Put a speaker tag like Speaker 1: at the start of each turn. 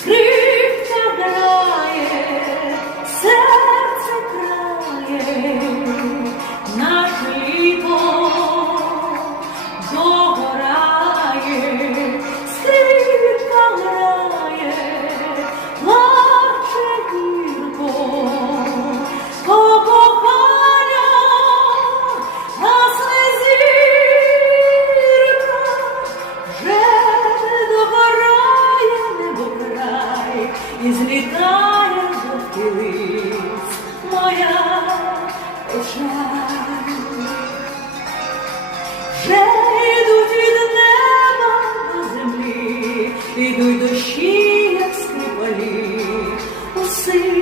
Speaker 1: Skruv! килиць, моя печаль. Вже йдуть від неба до землі, йдуть дощі, як скрипалі, уси.